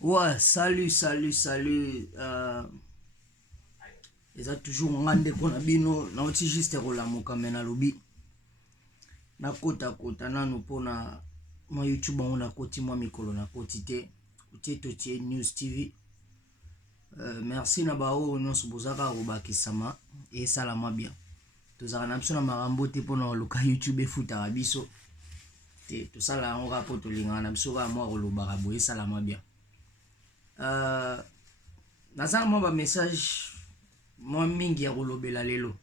Ouais, salut. Eza toujours ngande kona bino na oti juste kolamuka mena lobi. Na kota nanu pona ma YouTube on a koti moi mikolo na koti te. Totie News TV. Merci na bao nyonso bozaka robakisama et salama bien. Tozaka na biso na marambo te pona luka YouTube efuta biso. Te tosala on rapport to linga na biso ka moi kolobaka boye salama bien. Nazala moi ba message moi mingi ya kolobela lelo.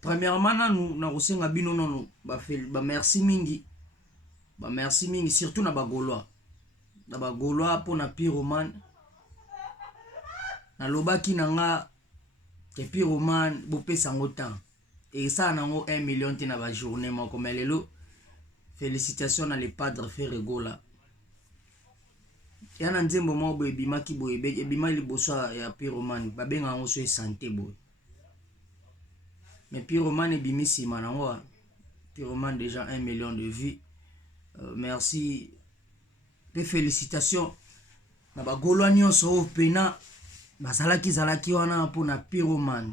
Premièrement nanu na kosenga bino nono ba merci mingi. Ba merci mingi surtout na ba Gaulois. Na ba Gaulois pona Pyroman. Na lobaki nanga ke Pyroman bopesa ngo temps. Et ça nango 1 million te na ba journée moko melelo. Félicitations na le padre Ferregola. Yana nzembo mo boye bimaki boye bima liboso ya Pyroman babenga ngo so santé boye. Mais Pyroman ebimisi manango. Pyroman déjà 1 million de vues. Merci. Pe félicitations na ba Gaulois nyonso pena bazalaki wana pona Pyroman.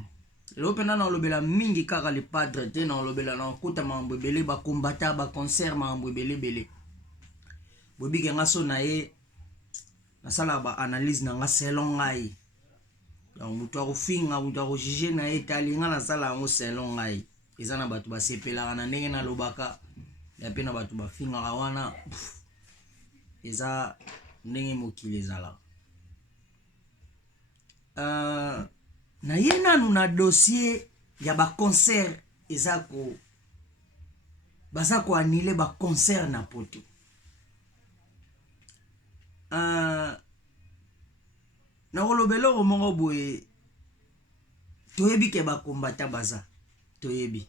Lo pena na lobela mingi kaka le padre te na lobela na kota mambo belé ba combattant ba concert mambo belé. Bobi ke ngaso na ye na sala ba analyse na nga selon ngai. Donc mutu akofinga mutu akojuger na ye talinga na sala ngo selon ngai. Eza na batu ba sepela na ndenge na lobaka ya pena batu ba finga wana. Eza ndenge mokili ezala. Na ye nanu na dossier ya ba concert eza ko baza ko annuler ba concert na poto. Na kolobelo o mongo boye toyebi ke ba kombata baza toyebi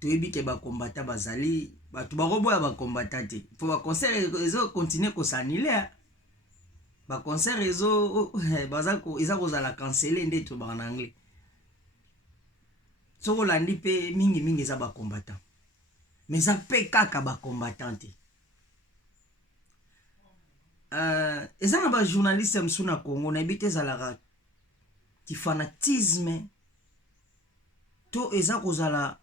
ke ba kombata bazali batu ba roboya ba kombata te pour ba concert ezo continuer ko s'annuler ba concert ezo baza ko eza ko zala canceller ndeto ba en anglais soko landi pe mingi eza ba combattant mais ça pe kaka ba combattant te. Eza na ba journaliste msu na Congo na ebite ezalaka ti fanatisme to eza kozala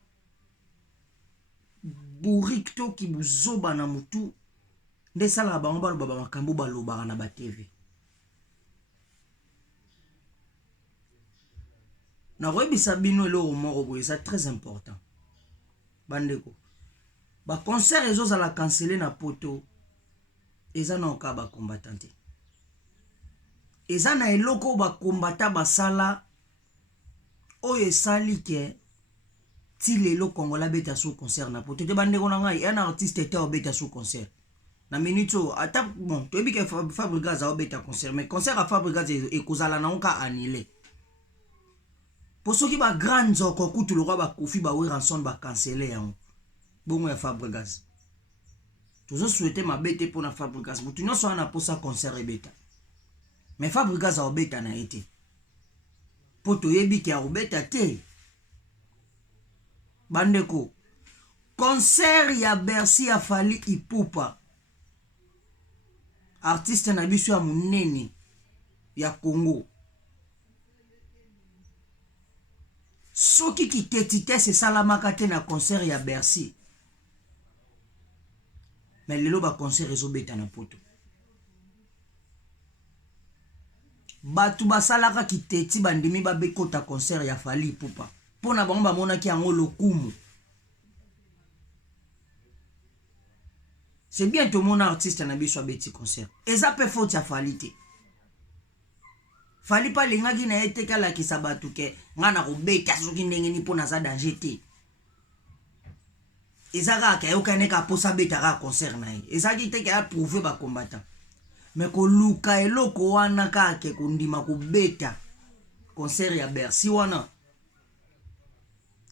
bourrique to ki buzoba na mutu nde sala bango baloba ba makambo balobaka na ba TV. Na koyebisa bino eloko moko boye eza très important bandeko ba concert ezozala cancellé na poto eza na oka ba combattant te. Eza na eloko ba combattant basala oyo esali ke ti lelo Kongola beta sous concert na poto te bandeko na ngai un artiste était au beta sous concert na minute ata bon toyebi ke Fabrigas a beta concert mais concert a Fabrigas ekozala na oka annulé pour ceux qui ba grand zoko kutu le roi ba Kofi ba we ranson ba canceller yango bongo ya Fabrigas. Toujours souhaité ma bête pour na Fabrigas. Mutu nyonso ana posa concert beta. Mais Fabrigas a beta na été. Poto yebi ki a beta te. Bandeko. Concert ya Bercy a Fally Ipupa. Artiste na biso ya munene ya Congo. Soki ki tetite se salamaka te na concert ya Bercy. Mais lelo ba concert ezo beta na poto. Batu basalaka ki teti bandimi ba bekota concert ya Fally Ipupa. Pona bango ba mona ki yango lokumu. C'est bien tout mon artiste na biso beti concert. Eza pe faute ya Fally te. Fally pa lingaki na ete kala ki sabatu ke ngana ko beta soki ndenge ni pona za danger te. Ezaka ka yokane ka posa beta ka concert na ye. Ezaki te ka prouver ba combattant. Mais ko luka eloko wana ka ke kundima ko beta concert ya Bercy wana.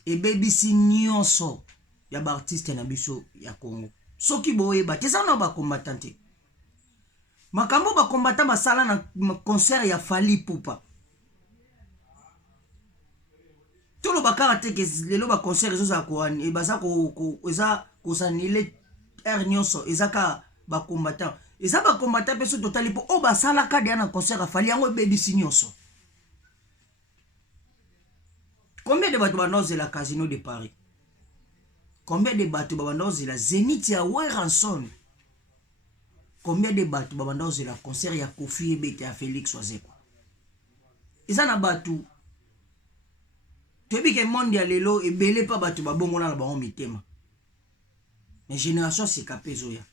E baby si nyonso ya ba artiste na biso ya Congo. Soki boye ba tesa na ba combattant te. Makambo ba combattant basala na concert ya Fally Ipupa. Tolo bakara te ke lelo ba concert ezo za ko e baza ko eza ko sanile nyonso eza ka ba combattant et ça ba combattant peso totali po o ba sala ka dia na concert afali yango ebedisi nyonso. Combien de bateaux bandoze la Casino de Paris? Combien de bateaux bandoze la Zénith ya Weranson? Combien de bateaux bandoze la concert ya Kofi Ebete ya Félix Wazekwa? Eza na bateau toyebi ke monde ya lelo ebele pa bateau babongola na bango mitema. Mais génération sikape zoya.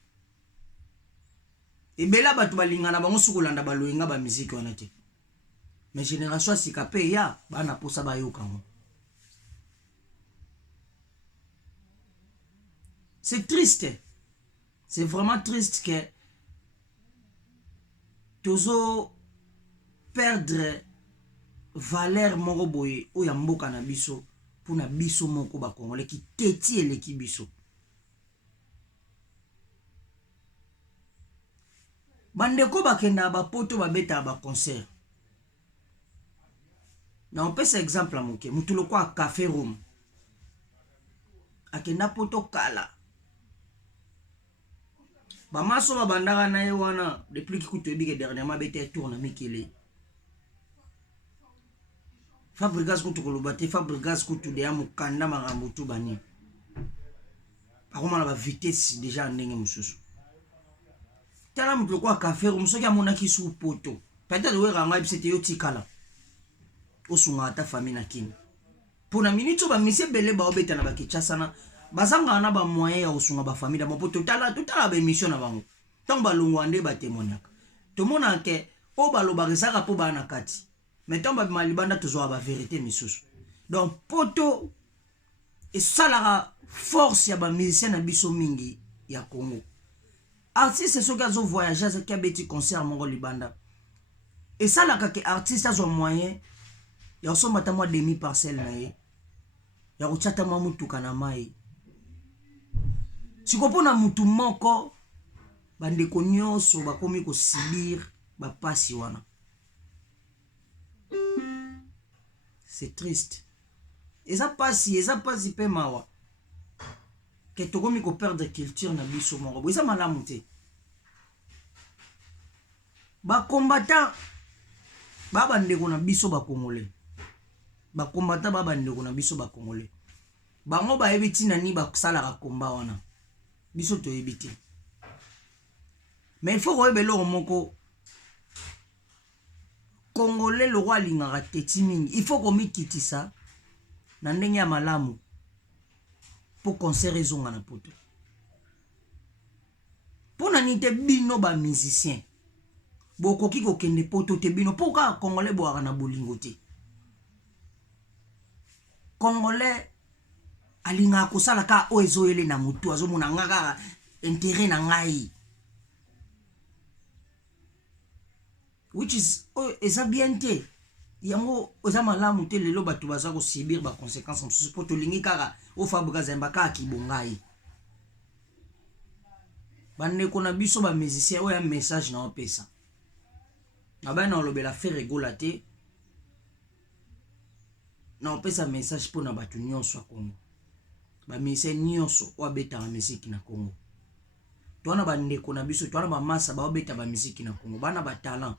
Ebela bateau balingana bango sukolanda baloyenga ba musique wana te. Mais génération sikape ya bana posa bayoka ngo. C'est triste. C'est vraiment triste que tozo perdre valeur moko boye o ya mboka na biso pour na biso moko ba Congolais qui teti eleki biso. Bandeko bakenda ba poto ba beta ba concert. Na on pesa exemple à moke mutu lokwa café room. Akenda poto kala. Ba maso ba bandaka na ye wana depuis ki kutu ebike dernièrement beta tourne mikele. Fabrigas kutu kolobate Fabrigas kutu de ya mukanda marambo tu bani. Akoma na ba vitesse déjà ndenge mususu. Tala mutu lokwa café room soki amona ki su poto. Peut-être we ranga bisete yo tikala. Osunga ata famille na kini. Pour na minute ba mise bele ba obeta na ba kichasana. Bazanga na ba moyen ya osunga ba famille da mo poto tala ba émission na bango. Tant ba longwande ba témoignaka. To mona ke o ba lo ba resaka po ba na kati. Mais tant ba malibanda toujours ba vérité misusu. Donc poto et ça la force ya ba musicien na biso mingi ya Congo. Artiste so gazo voyager za ka beti concert mongo libanda. Et ça la ka artiste a son moyen ya osomba ta moi demi parcelle na ye. Ya uchata mwa mutuka na mai. Sikopona mutu moko bandeko nyonso bakomi ko subir ba pasi wana. C'est triste. Et ça passe pe mawa. Que tokomi ko perdre culture na biso moko. Eza malamu te. Ba combattant ba bandeko na biso ba Congolais. Ba combattant ba bandeko na biso ba Congolais. Bango ba ebiti na ni ba sala ka komba wana. Biso to ebiti. Mais il faut que le moko Congolais le roi lingara teti mingi. Il faut qu'on mikiti ça. Na ndenge ya malamu. Pour concert ezonga na poto. Pour na nite bino ba musicien. Boko kiko kende poto te bino. Pourquoi Congolais boara na bolingo te? Congolais alinga kosala ka oezo ele na mutu azo mona ngaka intérêt na ngai. Which is eza bien te. Yango oza malamu te lelo batu baza ko subir ba conséquences msusu poto lingi kaka o Fabrice Zemba ka kibongai. Bande ko na biso ba musicien oya message na opesa. Na ba na lobela faire rigola te. Na opesa message pour na batu nyonso a Congo. Ba musicien nyonso o beta ba musique na Congo. Twana bande ko na biso twana ba massa ba obeta ba musique na Congo. Bana ba talent.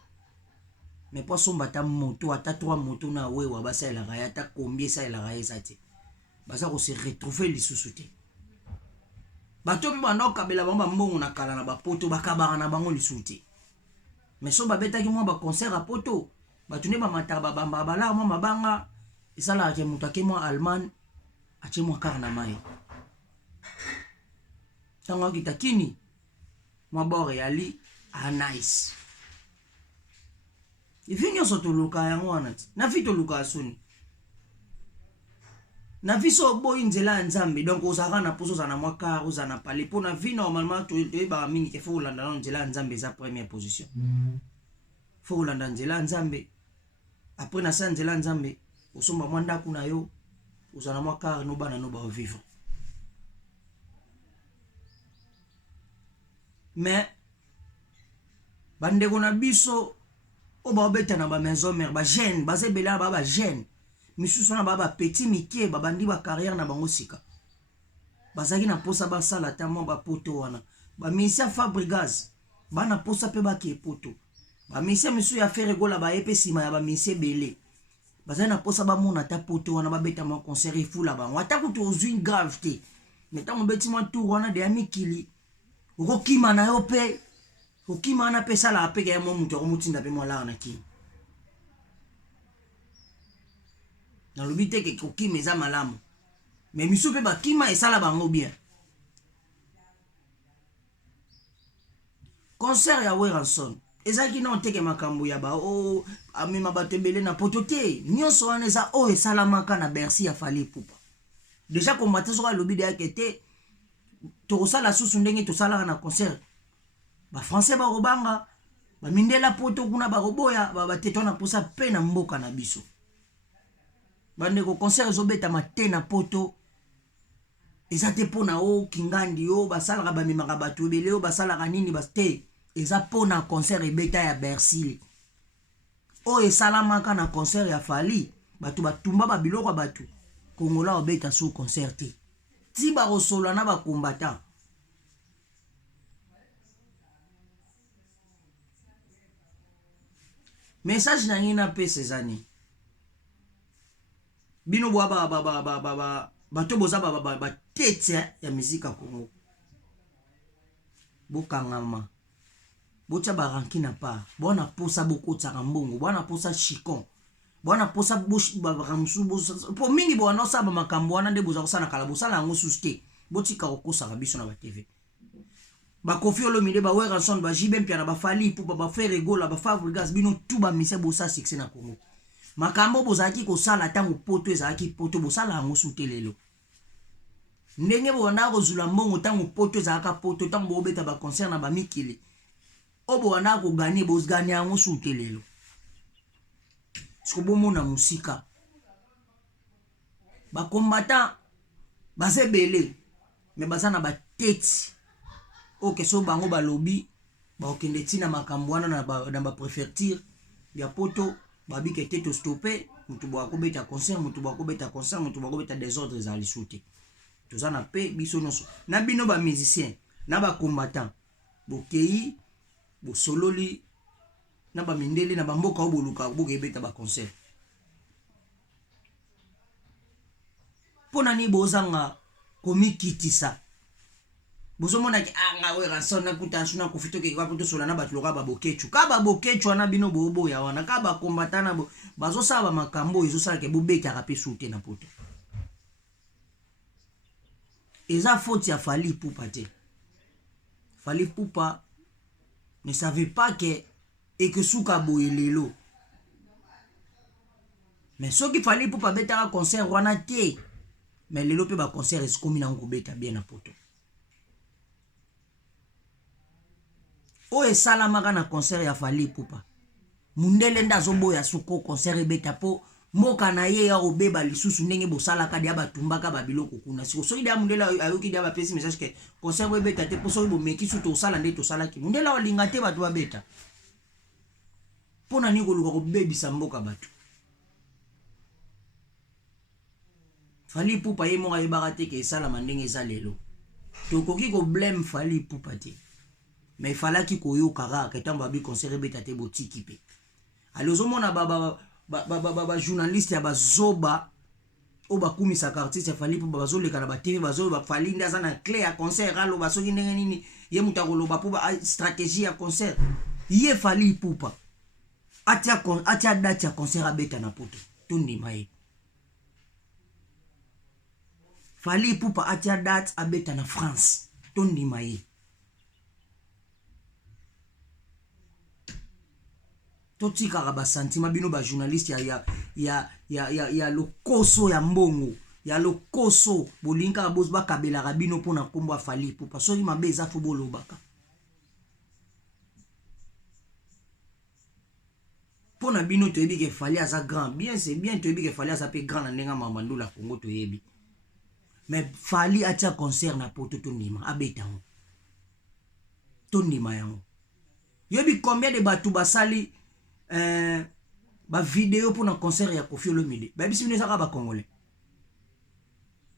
Mais pas son bata moto ata 3 moto na wewa basa la raya ta combien ça la raya ça te basa ko se retrouver les sous-souté bato bi banda kabela bamba mbongo na kala na ba poto bakabara na bango lisuté mais so ba beta ki mo ba concert a poto bato ne ba mata ba bamba bala mo mabanga isala ke mutake mo allemand ache mo karna mai tango kitakini mo bore ali a nice. Ifinyo soto luka yango wana. Na fito luka asuni. Na fiso boy nzela nzambe. Donc ozaka na poso za na mwaka oza na pale. Po na vi normalement to ba mingi ke fo landa nzela nzambe za première position. Fo landa nzela nzambe. Après na sa nzela nzambe osomba mwanda kuna yo oza na mwaka no bana no ba vivre. Mais bandeko na biso o ba obeta na ba maison mère ba jeune ba zebela ba jeune misusu na ba petit mike ba bandi ba carrière na bango sika bazaki na posa ba sala tamo ba poto wana ba ministère Fabregas bana posa pe ba ke poto ba ministère misu ya faire gola ba epe sima ya ba ministère belé bazali na posa ba mona ta poto wana ba beta ma concert ifula ba wata kutu ozwin grave te metango beti mwa tour wana de amikili ukokima na yo pe okima na pesa la apeke ya mo mutu akomutinda pe mwala na ki na lobite ke kokima eza malamu mais misu pe bakima esala bango bien concert ya Weranson ezaki na oteke makambo ya ba o amema bato ebele na poto te nyonso wana eza o esalamaka na Bercy ya Fally Ipupa déjà kombate soka lobi de yake te tokosala susu ndenge tosalaka na concert ba français bakobanga bamindela poto kuna bakoboya batetwa na posa pe na mboka na biso bandeko concert ezobetama te na poto eza te mpona o kingandi o basalaka bamemaka bato ebele o basalaka nini te eza mpona concert ebeta ya Bercy o esalamaka na concert ya Fally bato batumba babiloko ya bato kongola obeta so concert te ti bakosolwa na bakombata message na ngi na pesa ezani bino bwa bato boza batete ya mizika Congo bokangama bocha baranki na pa bona posa bokotsaka mbongo bona posa chicon bona posa baramusu po mingi bona osaba makambo wana nde boza kosala kala bosala yango suste botika kokosaka biso na ba TV ba Koffi Olomide ba Weranson ba JB Mpiana ba Fally Ipupa ba Frere Gola ba Fabregas bino tout ba mise bosa succès na Congo makambo bozaki kosala tango poto ezalaki poto bosala yango sute lelo ndenge bona kozula mbongo tango poto ezalaka poto tango bobeta ba concert na ba mikili obo wana ko gagner bos gagner yango sute lelo sikobomona musika ba combattant bazebele me bazana ba tete oke so bango balobi ba okende tina makambo wana na ba préfecture ya poto babi ke teto stopper mutu bwa ko beta concert mutu bwa ko beta concert mutu bwa ko beta désordre za lisute tozana pe biso noso na bino ba musicien na ba combattant bokei bo sololi na ba mindeli na ba mboka oboluka boke beta ba concert pona ni bozanga komikitisa bozomona ki anga Weranson na kutansu na kufito ke kwa kuto sola na batu loka babokechu ka babokechu wana bino bobo ya wana ka ba combatana bazo saba makambo izo sala ke bobeka rape sute na poto eza faute ya Fally Ipupa te Fally Ipupa ne savait pas que souka boyelelo mais soki Fally Ipupa betaka concert wana te mais lelo pe ba concert eskomi na ngobeta bien na poto o esalamaka na concert ya Fally Ipupa mundele ndazo boya suko concert ebeta po moka na ye ya obeba lisusu ndenge bosalaka dia batumbaka babiloko kuna siko soki dia mundele ayoki dia bapesi message ke concert ebeta te po soki bomeki su to sala nde to salaki mundele olinga te bato babeta pona ni koluka kobebisa mboka bato Fally Ipupa ye moka yebaka te ke esalama ndenge eza lelo tokoki ko blame Fally Ipupa te mais il fallait qu'il koyoka kaka etango babi concert ebeta te botiki pe alozomona ba journaliste ya bazoba o bakumisaka artiste ya Fally Ipupa bazoleka na ba TV bazoba Fally nde aza na clé ya concert aloba soki ndenge nini ye mutu akoloba po ba stratégie ya concert ye Fally Ipupa atia date ya concert abeta na poto tondima ye Fally Ipupa atia date abeta na France tondima ye totikaka ba sentiment bino ba journaliste ya lokoso ya mbongo ya lokoso bolinka boss ba kabela rabino pona kombo Fally Ipupa soki mabe eza fo bolobaka pona bino toyebi ke Fally aza grand bien c'est bien toyebi ke Fally aza pe grand na ndenga mamandula Congo toyebi mais Fally atia concert na poto tondima abeta ngo tondima yango yebi combien de batu basali ba vidéo pour un concert ya Koffi Olomide ba bisi bino saka ba congolais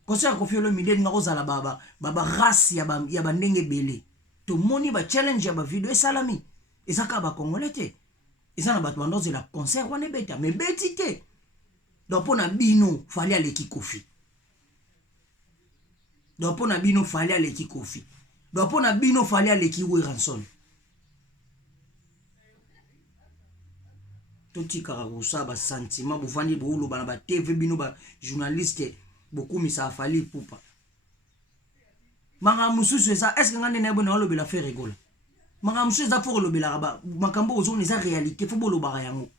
concert ya Koffi Olomide ngako zala baba race ya ba ndenge belé to moni ba challenge ba video et salami ezaka ba congolais te ezana ba bandoze la concert wana beta mais beti te donc pona bino fallait aller ki kofi donc pona bino fallait aller ki kofi donc pona bino fallait aller ki ranson toti karagosa ba sentiment bo vandi bo lo ba TV bino ba journaliste beaucoup mi ça fallait poupa manga mususu eza est-ce que ngane na bona lo bela faire rigola manga mususu za pour lo bela ba makambo ozo eza réalité faut bolo ba yango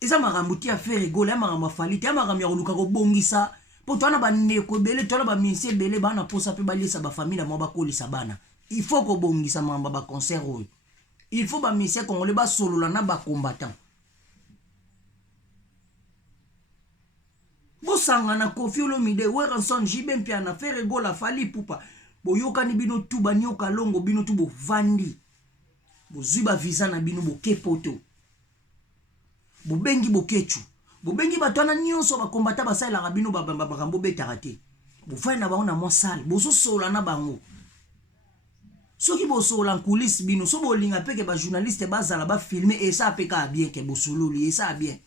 eza makambo ti a faire rigola makambo fallait te makambo ya luka ko bongisa po tona ba ndeko bele tona ba minse bele bana posa pe balisa ba famille mo ba kolisa bana il faut ko bongisa mamba ba concert oyo il faut ba minse congolais ba solola na ba combattant bosangana Koffi Olomide Weranson Jibe Mpiana faire gola fali pupa boyoka ni bino tu banyoka longo bino tu bo vandi bozwi ba visa na bino bo kepoto bo bengi bo kechu bo bengi batwana nyonso ba kombata basala ka bino ba kambo betaka te bo fai na baona mo sale bozo sola na bango soki bo sola coulisse bino so bo linga peke ba journaliste bazala ba filmer et ça peka bien ke bo sololi et ça bien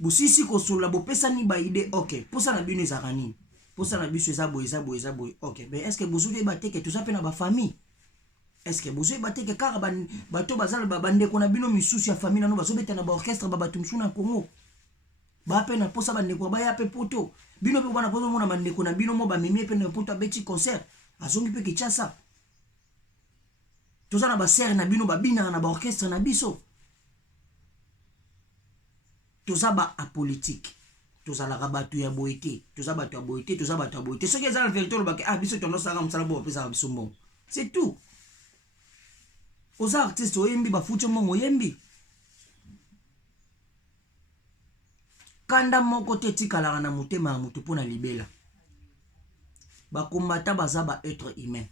bosisi ko sola bo pesa ni ba idée OK posa na bino ezaka nini posa na biso eza boy OK mais est-ce que bozo ba teke tout ça pe na ba famille est-ce que bozo ba teke kaka bato bazala ba bande ko na bino misusu ya famille no bazo beta na ba orchestre ba bato msuna Congo ba pe na posa bande ko ba ya pe poto bino pe bana pozo mona bande ko na bino mo ba mimi pe na poto beti concert azongi pe kichasa toza na ba serre na bino ba bina na ba orchestre na biso toza ba apolitique toza la rabatu ya boité toza bato ya boité toza bato ya boité ce qui est la vérité le baké biso tondo sanga msala bo pesa biso mbongo c'est tout aux artistes oyembi ba fucho mbongo yembi kanda moko te tikala na motema ya mutu pona libela ba kombata baza ba être humain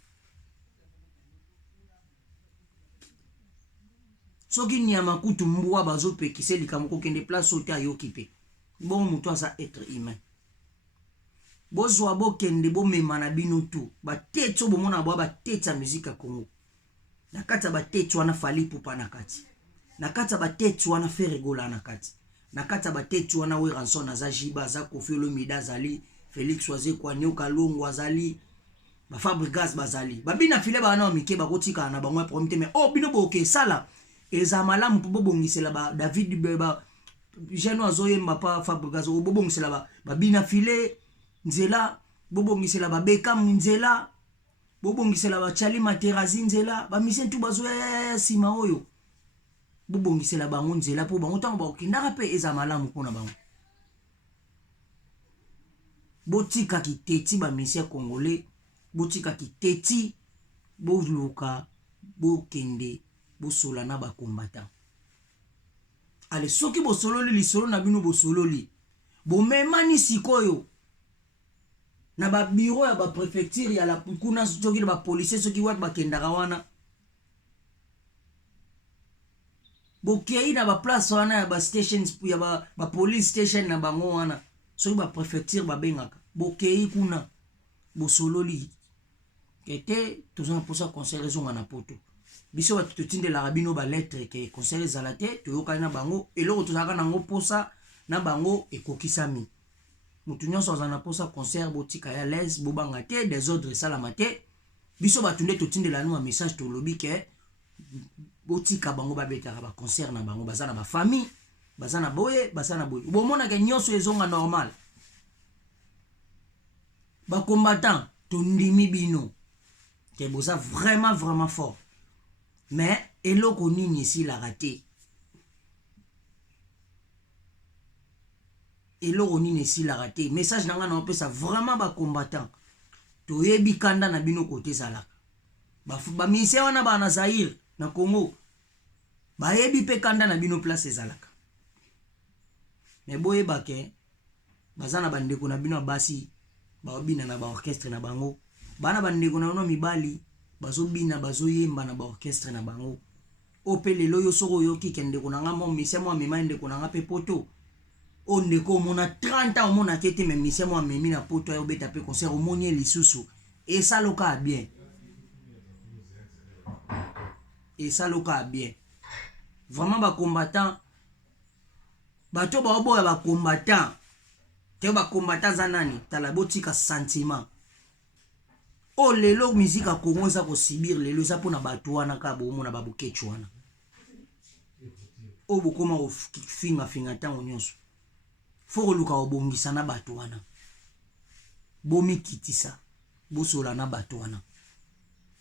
soki nyama kutu mbwa bazo pekise likamoko kende place sote ayoki pe bon mutu asa être humain bozwa bo kende bo mema na bino tu ba tetso bo mona ba tetsa musique ya Congo na kata ba tetso wana fali pupa na kati na kata ba tetso wana faire gola na kati na kata ba tetso wana Weranson aza Jiba za Koffi Olomide azali Félix Oise kwa Nyoka Longo azali ba Fabregas bazali ba bina file ba na mike ba kotika na bangwa premier mais oh bino boke sala eza malamu po bobongisela ba David Beba jeno azoyemba pa Fabregas o bobongisela ba bina file nzela bobongisela ba Beckham nzela bobongisela ba Charlie Materazzi nzela ba misentu bazoya sima oyo bobongisela bango nzela po bango tango ba okindaka pe eza malamu pona bango botika kiteti ba misia congolais botika kiteti boluka bokende bosola na ba combattant ale soki bosololi lisolo na bino bosololi bomemani sikoyo na ba bureau ya ba préfecture ya la kuna soki ba policier soki wat bakendaka wana bokei na ba place wana ya ba stations ya ba police station na bango wana soki ba préfecture ba bengaka bokei kuna bosololi kete tozana posa conseil raison na poto biso ba tutinde la rabino ba lettre ke conseil zalate toyoka na bango eloko tozaka nango posa na bango ekokisami mutu nyonso azana posa concert botika ya l'aise bobanga te des ordres salama te biso batunde tutinde la no message to lobi ke botika bango babetaka ba concert na bango bazana ba famille bazana boye bazana boye bomona ke nyonso ezonga normal ba combattant to ndimi bino ke boza vraiment fort mais eloko nini ici la raté eloko nini ici la raté message nanga na opesa vraiment ba combattant to yebi kanda na bino côté sala ba mise wana ba na Zaire na Congo ba yebi pe kanda na bino place ezalaka mais boye bake bazana bandeko na bino basi ba obina na ba orchestre na bango bana bandeko na no mibali bazobina bazoyemba na ba orchestre na bango opele loyo soko yoki kende kunanga mo mise mo amemande kunanga pe poto o ndeko mona 30 ans mona kete me mise mo amemi na poto ayo beta pe concert o monye lisusu et ça le cas bien. Et ça le cas bien. Vraiment ba combattant bato ba obo ya ba combattant te ba combattant zanani talabotika sentiment. Oh lelo musique a Congo za ko sibir lelo za pona bato wana ka bo mona babukechu wana. O bokoma o finga tango nyonso. Foko luka obongisa na bato wana. Bomi kitisa. Bosola na bato wana.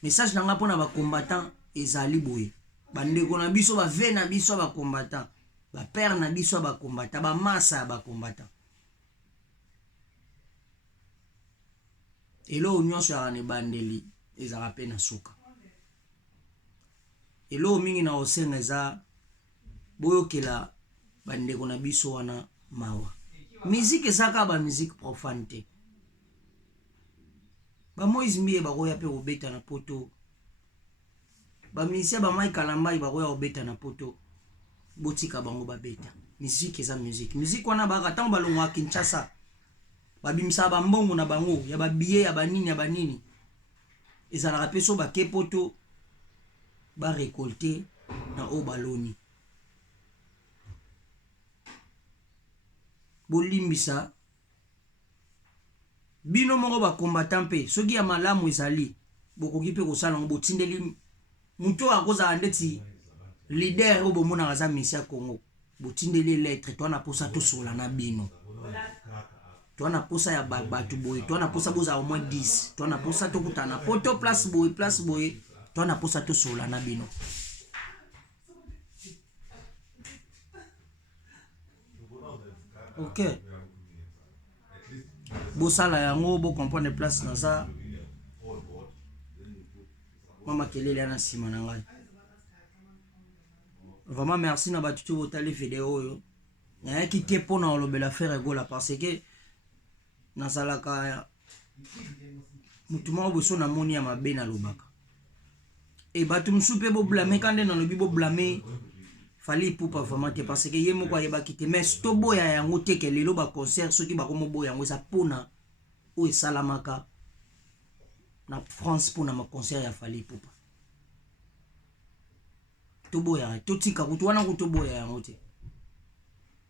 Message nanga pona ba combattant ezali boye. Bandeko na biso ba ve na biso ba combattant. Ba père na biso ba combattant, ba massa ba combattant. Elo nyonso ya ne bandeli ezala pe na suka. Elo mingi na osenga eza boyokela bandeko na biso wana mawa. Musique ezaka ba musique profane te. Ba Moïse Mie bakoya pe obeta na poto. Ba misia ba Mike Kalambai bakoya obeta na poto. Botika bango babeta. Musique eza musique. Musique wana baka tango balongwa Kinshasa. Babimisa ba mbongo na bango ya ba billet ya banini. Ezala pe so ba kepoto ba récolter na o baloni. Bolimbisa bino moko ba combattant pe soki ya malamu ezali bokoki pe kosala ngo botindeli muto akoza ndeti leader obo mona kaza misia Congo botindeli lettre to na posa to sola na bino to na posa ya batu boy to na posa boza au moins 10 to na posa to kutana poto place boy to na posa to sola na bino. OK. Bosala yango bo comprendre place na ça. Mama kelele na sima na ngai. Vraiment merci na batutu botali vidéo yo. Na ki te pona olobela faire gola parce que na salaka mutu mo boso na moni ya mabe na lobaka. Et batu msupe bo blâmer quand na lobi bo blâmer fali poupa vraiment te parce que yemo kwa yeba kite mais sto boya yango te ke lelo ba concert soki ba komo boya yango sa pona o esalamaka na France pona ma concert ya fali poupa to boya to tika kutu wana kutu boya yango te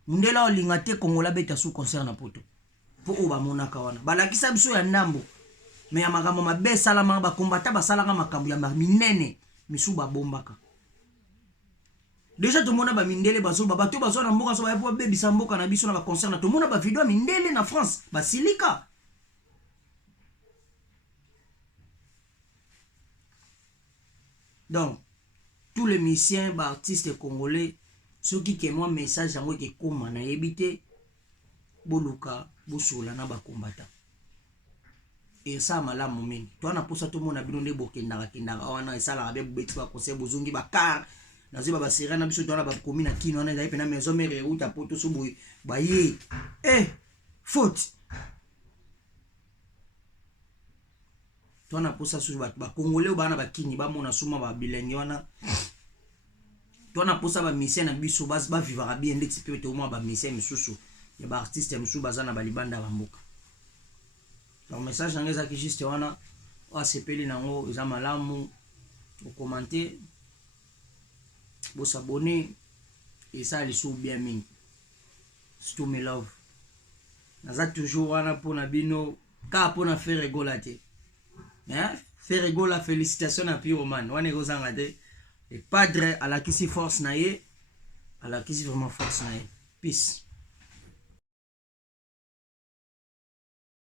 ndela olinga te Kongola beta sous concert na poto po o ba monaka wana balakisa biso ya ndambo mais ya makambo mabe salama ba kombata basalaka makambo ya minene misu ba bombaka. Déjà tout le monde a mindele baso bato baso na mboka so ba po bebisa mboka na biso na ba concert na tout le monde ba vidéo mindele na France basilika. Donc tous les musiciens ba artistes congolais ceux qui que moi message yango ke koma na yebite boluka bosola na ba combattant. Et ça malamu mingi. Toi na posa tout le monde a bino nde bokendaka wana esala ba beti ba concert bozungi ba car naziba ba sera na biso tona ba komi na kino na pena maison mère uta poto so boy ba ye faute tona posa so ba congolais bana ba kini ba mona suma ba bilenge wana tona posa ba mission na biso ba vivra bien ndeti pe to mo ba mission misusu ya ba artiste misusu bazana ba libanda ba mboka. Donc message ngeza ki juste wana wa sepeli nango za malamu au commenter vous s'abonner et ça les sous bien mingi surtout me love naza toujours wana pona bino ka pona faire rigola te faire rigola félicitations à Pyroman wana kozanga te et padre à la kisi force na ye à la kisi vraiment force na ye peace.